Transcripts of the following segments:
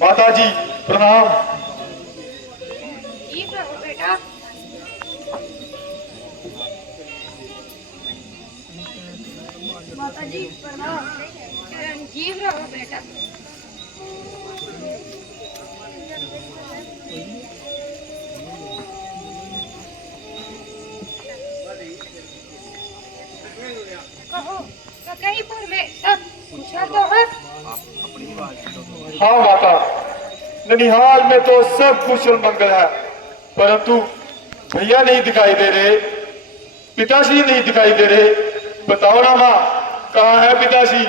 माता जी प्रणाम। ठीक रहो बेटा। माता जी प्रणाम। चिरंजीव रहो बेटा। कहो कहीं में सब कुशल तो है? हाँ माता, ननिहाल में तो सब कुशल मंगल है, परंतु भैया नहीं दिखाई दे रहे, पिताश्री नहीं दिखाई दे रहे। बताओ ना माँ, कहाँ है पिताश्री?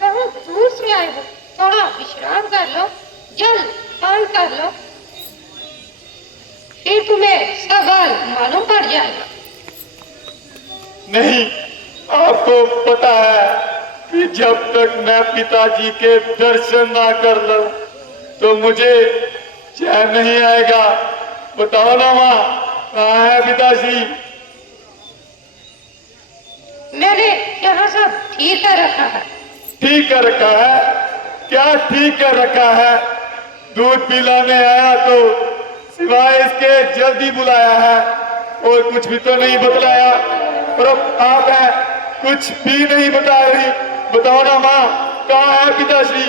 कहो दूर से आए हो, थोड़ा विश्राम कर लो, जल पान कर लो, फिर तुम्हें सब हाल मालूम पड़ जाएगा। नहीं, आपको पता है कि जब तक मैं पिताजी के दर्शन ना कर लूं तो मुझे चैन नहीं आएगा। बताओ ना माँ, कहाँ है पिताजी? मैंने यहाँ सब ठीक कर रखा है। ठीक कर रखा है? क्या ठीक कर रखा है? दूध पिलाने आया तो सिवाय इसके जल्दी बुलाया है और कुछ भी तो नहीं बतलाया, और अब आप है कुछ भी नहीं बता रही। बताओ ना माँ, कहाँ है पिताश्री?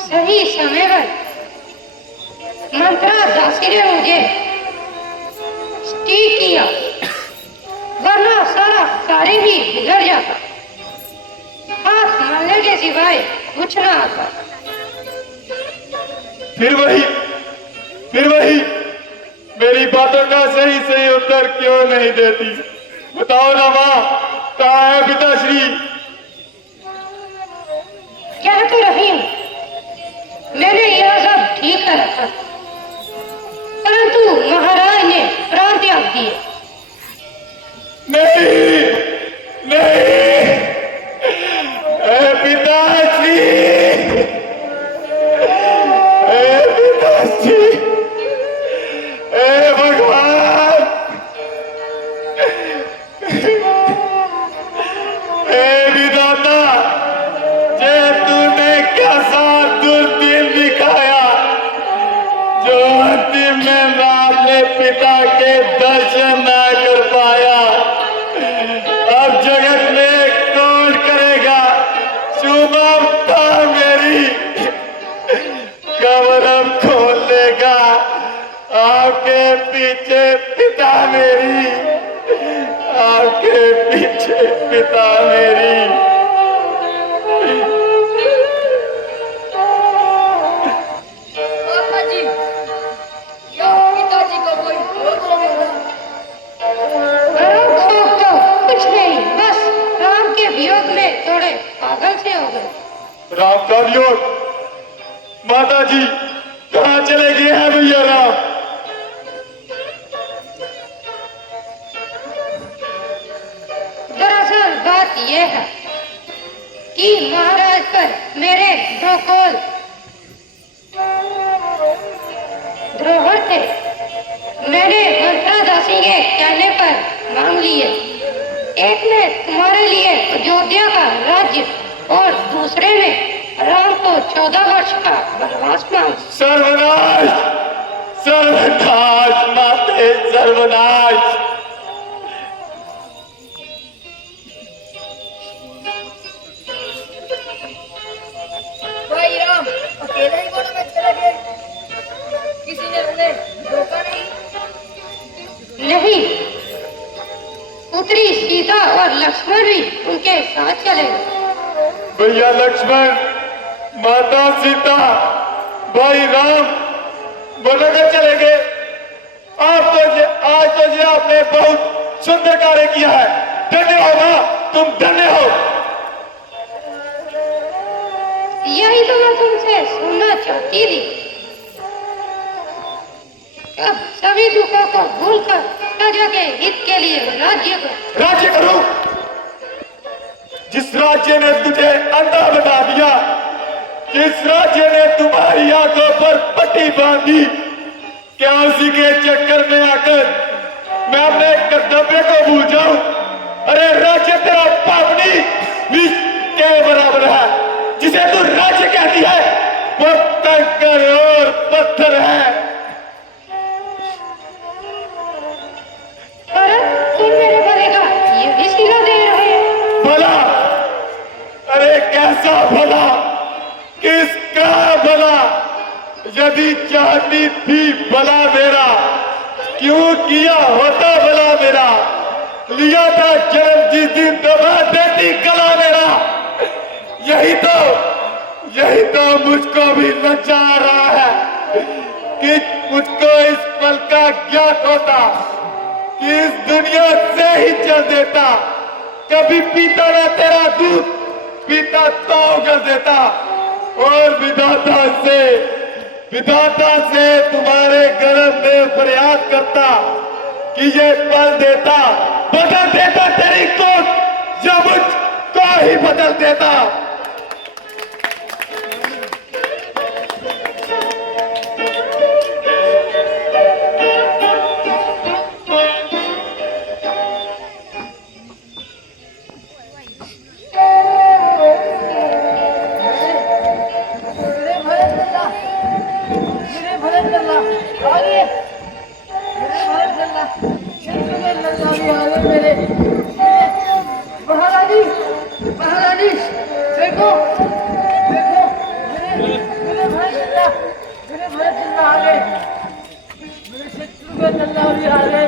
सही समय पर मंत्रा दासी ने मुझे ठीक किया, वरना सारा कार्य भी बिगड़ जाता। हाथ मलने के सिवाय कुछ ना आता। फिर वही मेरी बातों का सही सही उत्तर क्यों नहीं देती? बताओ ना माँ, कहाँ है पिताश्री? क्या तो रही हूँ, मैंने यह सब ठीक कर रखा, परंतु महाराज ने प्राण त्याग दिए। नहीं नहीं, पिताश्री, पिताश्री, भगवान, विधाता, जे तूने कैसा दुर्दिन दिखाया जो अंतिम में मैं अपने पिता के दर्शन न कर पाया। अब जगत में कौन करेगा शुभमता मेरी? कब्र खोल लेगा आपके पीछे पिता मेरी, आपके पीछे पिता मेरी। पापा जी, या पिताजी को कोई रोग हो गया? रोग तो कुछ नहीं, बस राम के वियोग में थोड़े पागल से हो गए। राम का वियोग? माता जी, कहाँ चले गए हैं भैया राम? दरअसल बात यह है कि महाराज पर मेरे दो कोल द्रोह थे। मैंने मंत्रा दासी के कहने पर मांग लिए। एक ने तुम्हारे लिए अयोध्या का राज्य और दूसरे ने राम को 14 वर्ष का वनवास मांगा। सर्वनाश, सर्वनाश माते, सर्वनाश। भाई राम अकेले ही वन में चले गए, किसी ने उन्हें रोका नहीं? नहीं, पुत्री सीता और लक्ष्मण भी उनके साथ चले गए। भैया लक्ष्मण, माता सीता, भाई राम बनकर चले गए। आज तो जी आपने बहुत सुंदर कार्य किया है। धन्य हो मां, तुम धन्य हो। यही तो मैं तुमसे सुनना चाहती थी। अब सभी दुखों को भूलकर प्रजा के हित के लिए राज्य करो। जिस राज्य ने तुझे अंधा बना दिया, जिस राज्य ने तुम्हारी आंखों पर पट्टी बांधी, क्या उसी के चक्कर में आकर मैं अपने कर्तव्य को भूल जाऊं? अरे राज्य कहती है वो कंकर और पत्थर है। पर तुम मेरे भले का ये भी सिला दे रहे हो। भला? अरे कैसा भला? किसका भला? यदि चाहती थी भला मेरा, क्यों किया होता भला मेरा? लिया था जन्म जिस दिन दबा देती गला मेरा। यही तो मुझको भी लज्जा रहा है कि मुझको इस पल का ज्ञात होता कि इस दुनिया से ही चल देता। कभी पीता ना तेरा दूध, पीता तो उगल देता। और विधाता से तुम्हारे गर्भ में फरियाद करता कि ये पल देता, बदल देता तेरी को, या मुझको ही बदल देता। महारानी, महारानी, देखो, देखो, मेरे भाई चल्ला आ गए, मेरे शत्रु का चल्ला भी आ गए।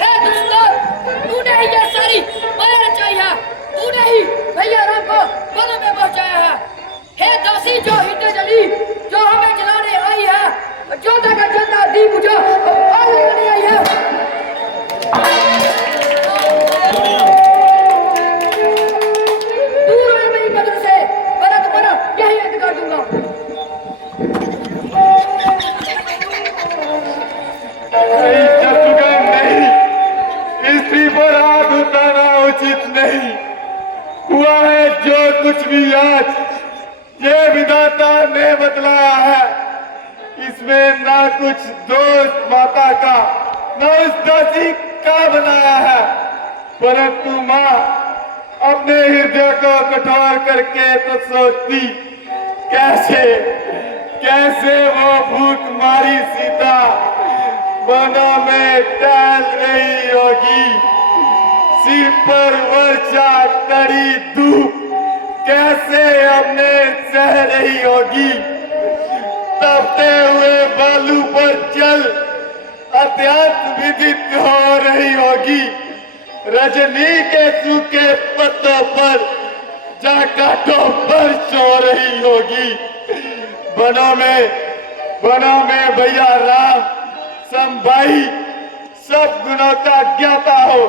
हे दुश्मन, तूने ही ये सारी माया रचाई है, तूने ही भैया राम को वनों में पहुंचाया है। हे दासी जो हिटे जली, जो हमें जलाने आई है, जोधा का जोधा दी बुझो, आग लगाने आई है। दूर है मेरी नजर से, बना तो बना, यही अधिकार दूंगा। नहीं शत्रुघ्न, नहीं, स्त्री पर हाथ उठाना उचित नहीं। हुआ है जो कुछ भी आज ये विधाता ने बतलाया है, इसमें ना कुछ दोष माता का, ना उस दासी का बनाया है, परंतु माँ अपने हृदय को कठोर करके तो सोचती कैसे कैसे वो भूख मारी सीता वनों में टहल रही होगी। सिर पर वर्षा कड़ी धूप कैसे अपने सह रही होगी। तपते हुए बालू पर चल अत्यंत विदित हो रही होगी। रजनी के सूखे पत्तों पर जा कांटों पर सो रही होगी। वनों में भैया राम संभाई सब गुणों का ज्ञाता हो,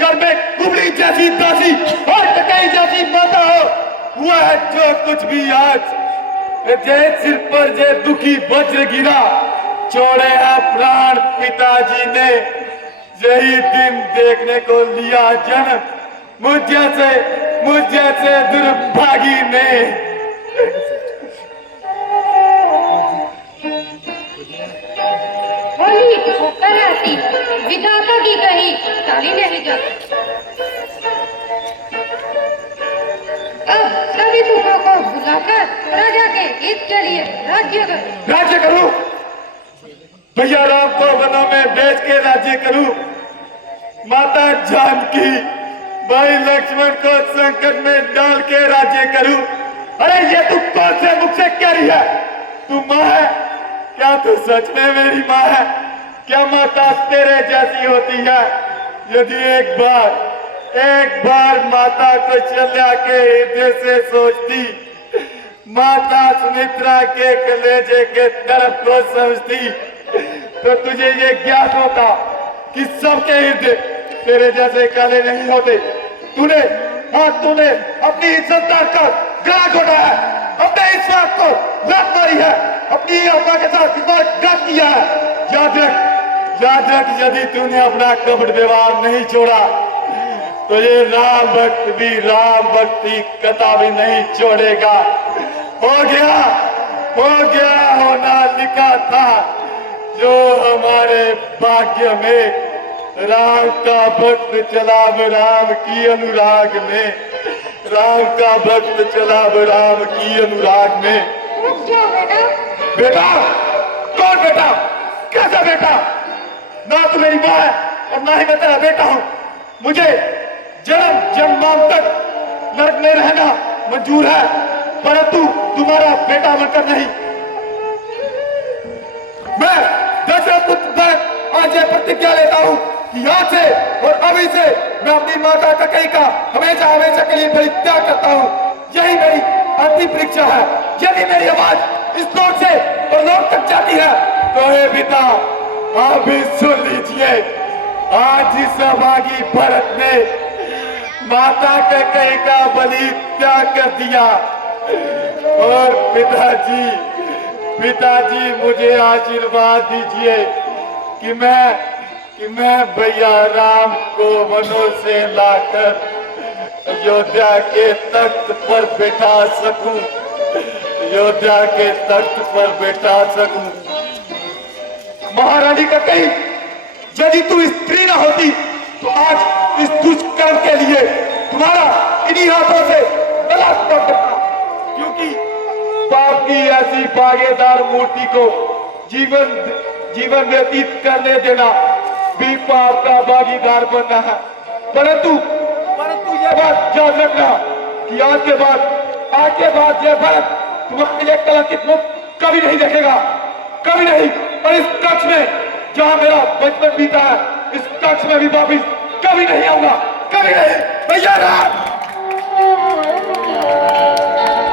घर में कुबड़ी जैसी दासी और टकई जैसी माता हो। हुआ है जो कुछ भी आज जे सिर पर जे दुखी वज्र गिरा, छोड़े हैं प्राण पिताजी ने, यही दिन देखने को लिया जन्म मुझ जैसे दुर्भागी ने। होली कराती विधाता की कही ताली नहीं जाती। अब सभी दुखों को बुलाकर प्रजा के हित के लिए राज्य करूं, भैया राम को वनों में भेज के राज्य करूं, माता जानकी भाई लक्ष्मण को संकट में डाल के राज्य करूं। अरे ये तू कौन से मुख से कह रही है? तू माँ है क्या? तू सच में मेरी माँ है क्या? माता तेरे जैसी होती है। यदि एक बार माता को चल्या के हृदय से सोचती, माता सुमित्रा के कलेजे के तरफ को समझती, तो तुझे ये ज्ञात होता कि सबके हृदय तेरे जैसे काले नहीं होते। तूने अपनी सत्ता का गला घोटा है, अपने इस बात को लात मारी है, अपनी आत्मा के साथ घात किया है। याद रख यदि तूने अपना कपट व्यवहार नहीं छोड़ा तो ये राम भक्त भी राम भक्ति कथा भी नहीं छोड़ेगा। हो गया होना लिखा था जो हमारे भाग्य में। राम का भक्त चला राम की अनुराग में। राम का भक्त चला राम की अनुराग में। रुक जाओ बेटा। बेटा? कौन बेटा? कैसा बेटा? ना तो मेरी माँ है और ना ही मैं तेरा बेटा हूँ। मुझे जन्म जन्मांत तक नरक में रहना मंजूर है, परंतु तुम्हारा बेटा बनकर नहीं। मैं दशरथ पुत्र भरत आज यह प्रतिज्ञा लेता हूँ कि आज से और अभी से मैं अपनी माता कैकेयी का हमेशा हमेशा के लिए परित्याग करता हूँ। यही मेरी अंतिम परीक्षा है। यदि मेरी आवाज इस लोक से और लोक तक जाती है तो हे पिता आप भी सुन लीजिए। आज इस अभागी भरत ने माता कैकेयी का बलि त्याग कर दिया और पिताजी मुझे आशीर्वाद दीजिए कि मैं भैया राम को वनों से लाकर अयोध्या के तख्त पर बैठा सकूं, अयोध्या के तख्त पर बैठा सकूं। महारानी कैकेयी, यदि तू स्त्री न होती तो आज इस दुष्कर्म के लिए तुम्हारा इन्हीं हाथों से गला करता, क्योंकि पाप की ऐसी भागीदार मूर्ति को जीवन व्यतीत करने देना भी पाप का भागीदार बनना है। परंतु यह बात याद रखना कि आज के बाद यह भरत तुम्हारे लिए कलंकित मुख कभी नहीं देखेगा, कभी नहीं। और इस कक्ष में जहां मेरा बचपन बीता है, इस कक्ष में भी वापिस कभी नहीं आऊंगा, कभी नहीं। भैया राम।